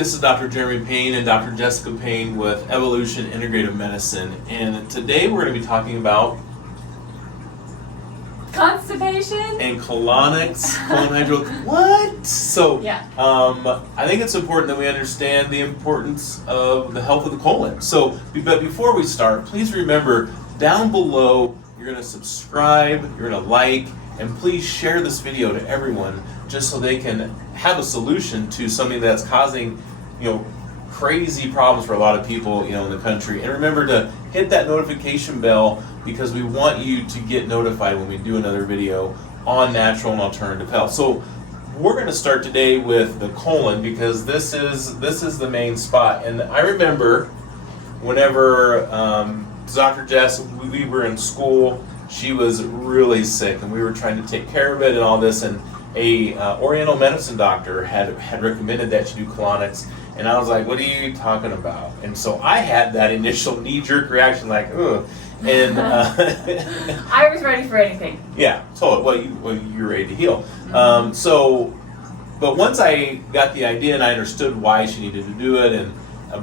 this is Dr. Jeremy Payne and Dr. Jessica Payne with Evolution Integrative Medicine, and today we're going to be talking about constipation and colonics, what? So, yeah. I think it's important that we understand the importance of the health of the colon. So, but before we start, please remember down below you're going to subscribe, you're going to like, and please share this video to everyone just so they can have a solution to something that's causing, crazy problems for a lot of people, in the country. And remember to hit that notification bell because we want you to get notified when we do another video on natural and alternative health. So we're going to start today with the colon because this is the main spot. And I remember whenever Dr. Jess, we were in school, she was really sick and we were trying to take care of it and all this, and a Oriental medicine doctor had recommended that she do colonics, and I was like, what are you talking about? And so I had that initial knee-jerk reaction like, ugh. And I was ready for anything. Yeah, so you're ready to heal. But once I got the idea and I understood why she needed to do it,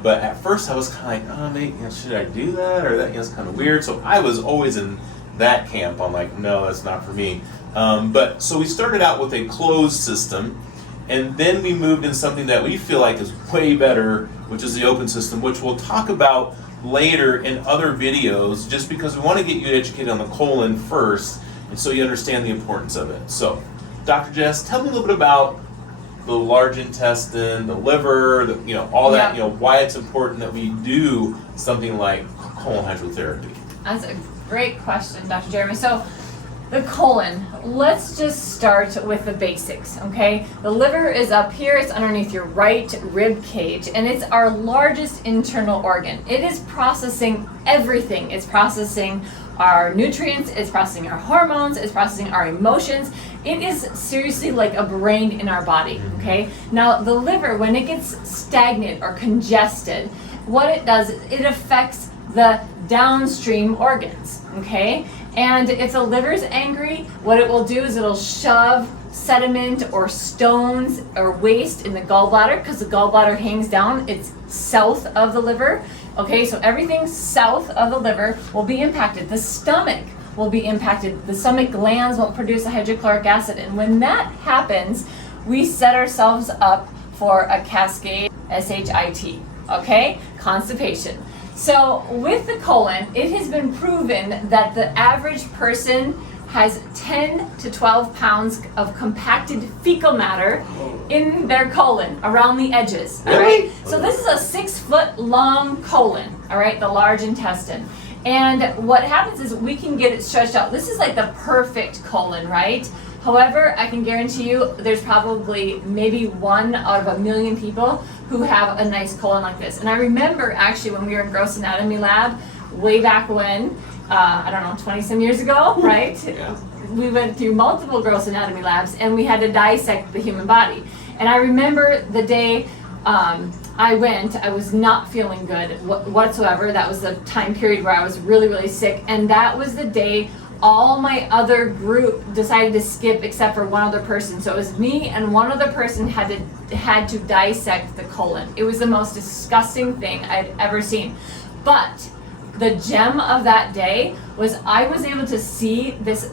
but at first I was kind of like, oh, maybe, should I do that? Or that's kind of weird. So I was always in that camp. I'm like, no, that's not for me. But so we started out with a closed system, and then we moved in something that we feel like is way better, which is the open system, which we'll talk about later in other videos, just because we want to get you educated on the colon first, and so you understand the importance of it. So, Dr. Jess, tell me a little bit about the large intestine, the liver, all that, why it's important that we do something like colon hydrotherapy. That's a great question, Dr. Jeremy. So, the colon, let's just start with the basics, okay? The liver is up here, it's underneath your right rib cage, and it's our largest internal organ. It is processing everything. It's processing our nutrients, it's processing our hormones, it's processing our emotions. It is seriously like a brain in our body, okay? Now, the liver, when it gets stagnant or congested, what it does is it affects the downstream organs, okay? And if the liver's angry, what it will do is it'll shove sediment or stones or waste in the gallbladder, because the gallbladder hangs down, it's south of the liver. Okay, so everything south of the liver will be impacted. The stomach will be impacted. The stomach glands won't produce the hydrochloric acid. And when that happens, we set ourselves up for a cascade, SHIT, okay? Constipation. So with the colon, it has been proven that the average person has 10 to 12 pounds of compacted fecal matter in their colon, around the edges. All right? So this is a 6-foot long colon, all right, the large intestine. And what happens is we can get it stretched out. This is like the perfect colon, right? However, I can guarantee you there's probably maybe 1 out of a million people who have a nice colon like this. And I remember actually when we were in gross anatomy lab, way back when, 20 some years ago, right? Yeah. We went through multiple gross anatomy labs and we had to dissect the human body. And I remember the day I was not feeling good whatsoever. That was the time period where I was really, really sick. And that was the day all my other group decided to skip except for one other person. So it was me and one other person had to dissect the colon. It was the most disgusting thing I'd ever seen. But the gem of that day was I was able to see this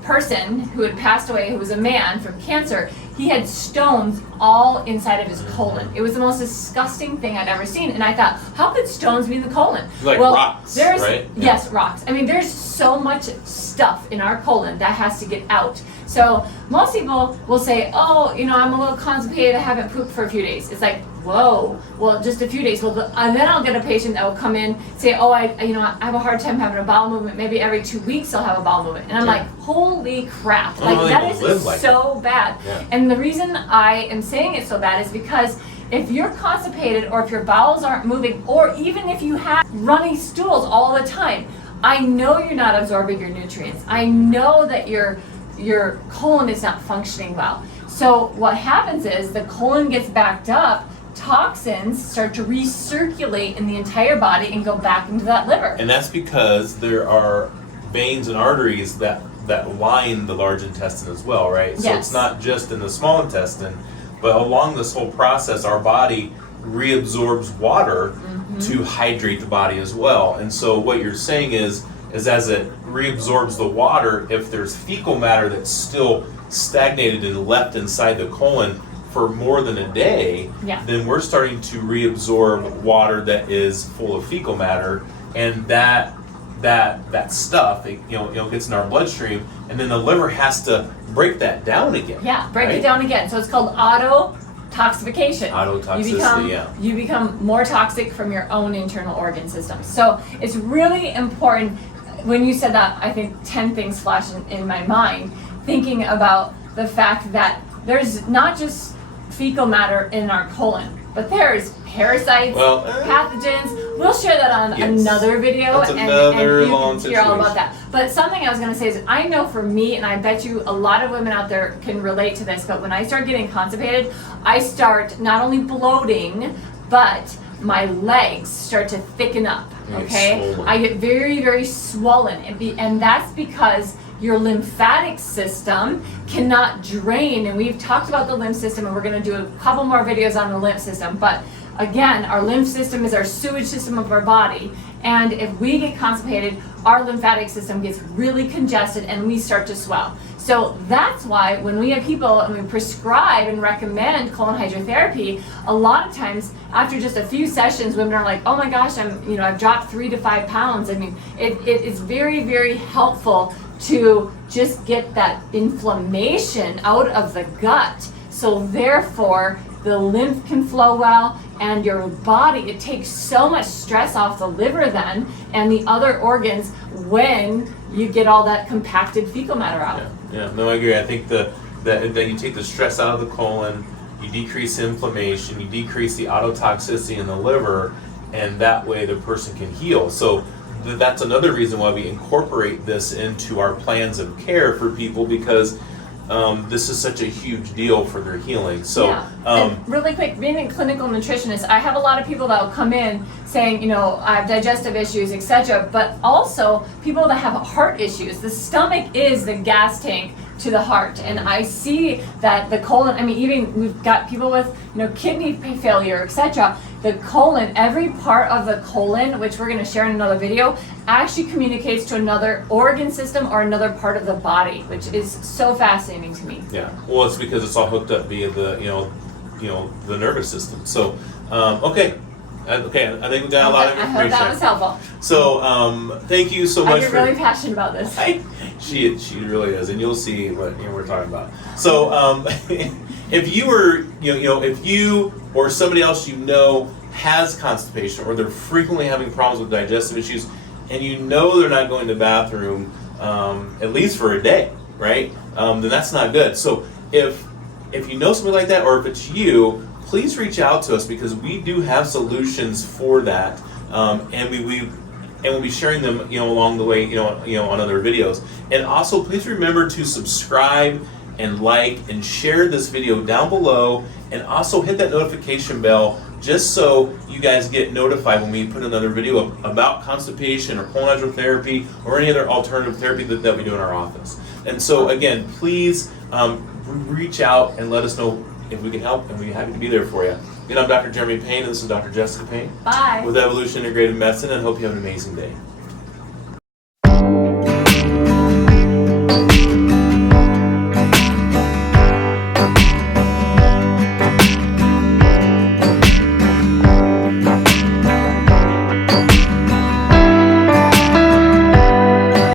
person who had passed away, who was a man from cancer. He had stones all inside of his colon. It was the most disgusting thing I'd ever seen. And I thought, how could stones be in the colon? Like rocks, right? Yes, rocks. I mean, there's so much stuff in our colon that has to get out. So most people will say, oh, I'm a little constipated, I haven't pooped for a few days. It's like, whoa, well, just a few days. Well, and then I'll get a patient that will come in, say, oh, I have a hard time having a bowel movement. Maybe every 2 weeks I'll have a bowel movement. And I'm like, holy crap. That is so bad. Yeah. And the reason I am saying it's so bad is because if you're constipated or if your bowels aren't moving, or even if you have runny stools all the time, I know you're not absorbing your nutrients. I know that your colon is not functioning well. So what happens is the colon gets backed up, toxins start to recirculate in the entire body and go back into that liver. And that's because there are veins and arteries that line the large intestine as well, right? Yes. So it's not just in the small intestine, but along this whole process, our body reabsorbs water to hydrate the body as well. And so what you're saying is as it reabsorbs the water, if there's fecal matter that's still stagnated and left inside the colon for more than a day, then we're starting to reabsorb water that is full of fecal matter, and that stuff, gets in our bloodstream, and then the liver has to break that down again. Yeah, break it down again. So it's called autotoxification. Autotoxicity, You become more toxic from your own internal organ system. So it's really important. When you said that, I think 10 things flashed in my mind, thinking about the fact that there's not just fecal matter in our colon, but there's parasites, pathogens. We'll share that on another video, and you can hear all about that. But something I was going to say is, I know for me, and I bet you a lot of women out there can relate to this, but when I start getting constipated, I start not only bloating, but my legs start to thicken up, okay? I get very, very swollen, and that's because your lymphatic system cannot drain, and we've talked about the lymph system, and we're going to do a couple more videos on the lymph system, but again, our lymph system is our sewage system of our body, and if we get constipated, our lymphatic system gets really congested and we start to swell. So that's why when we have people and we prescribe and recommend colon hydrotherapy, a lot of times after just a few sessions, women are like, oh my gosh, I've dropped 3 to 5 pounds. I mean, it is very, very helpful to just get that inflammation out of the gut. So therefore, the lymph can flow well, and your body, it takes so much stress off the liver then and the other organs when you get all that compacted fecal matter out. Yeah, no, I agree. I think that you take the stress out of the colon, you decrease inflammation, you decrease the autotoxicity in the liver, and that way the person can heal. So that's another reason why we incorporate this into our plans of care for people, because this is such a huge deal for their healing. So, and really quick, being a clinical nutritionist, I have a lot of people that will come in saying, I have digestive issues, etc., but also people that have heart issues. The stomach is the gas tank to the heart, and I see that the colon, even we've got people with kidney failure, etc. The colon, every part of the colon, which we're going to share in another video, actually communicates to another organ system or another part of the body, which is so fascinating to me. Yeah, well, it's because it's all hooked up via the the nervous system. So okay, I think we got a lot of information. I hope that was helpful. So thank you so much. I get really passionate about this. She really is, and you'll see what we're talking about. So if you were if you or somebody else has constipation, or they're frequently having problems with digestive issues, and they're not going to the bathroom at least for a day, right? Then that's not good. So if you know somebody like that, or if it's you, please reach out to us, because we do have solutions for that, and we'll be sharing them along the way on other videos. And also, please remember to subscribe and like and share this video down below, and also hit that notification bell just so you guys get notified when we put another video about constipation or colon hydrotherapy or any other alternative therapy that we do in our office. And so again, please reach out and let us know if we can help, and we're happy to be there for you. Again, I'm Dr. Jeremy Payne, and this is Dr. Jessica Payne. Bye. With Evolution Integrative Medicine, and hope you have an amazing day.